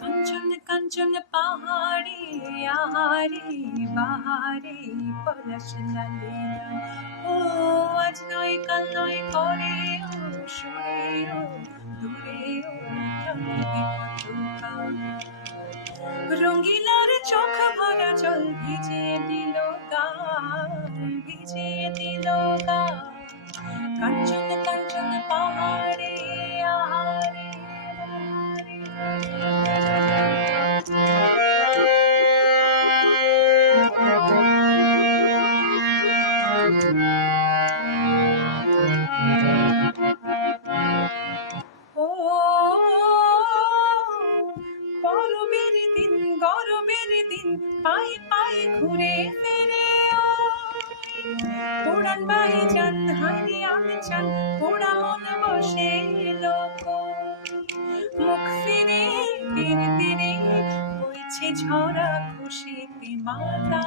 কাঞ্চন কাঞ্চন পাহাড়ে আহারে বাহারে পলাশ লালে লাল। ও আজ নয় কাল নয় করে ও সুরে ও দূরে ও থাকবে কতকাল। রঙ্গিলার চোখ ভরা জল ভিজিয়ে দিল গাল, ভিজিয়ে দিল গাল। কাঞ্চন কাঞ্চন পাহাড়ে আহারে ও পরবের দিন গরবের দিন পায়ে পায়ে ঘুরে ফিরে পোড়ান বাই যান হাইরে আমি চান পোড়া মন বসে লোক মুখ ফিরে তীর তীরে বইছে ঝরা খুশিতে মাথা।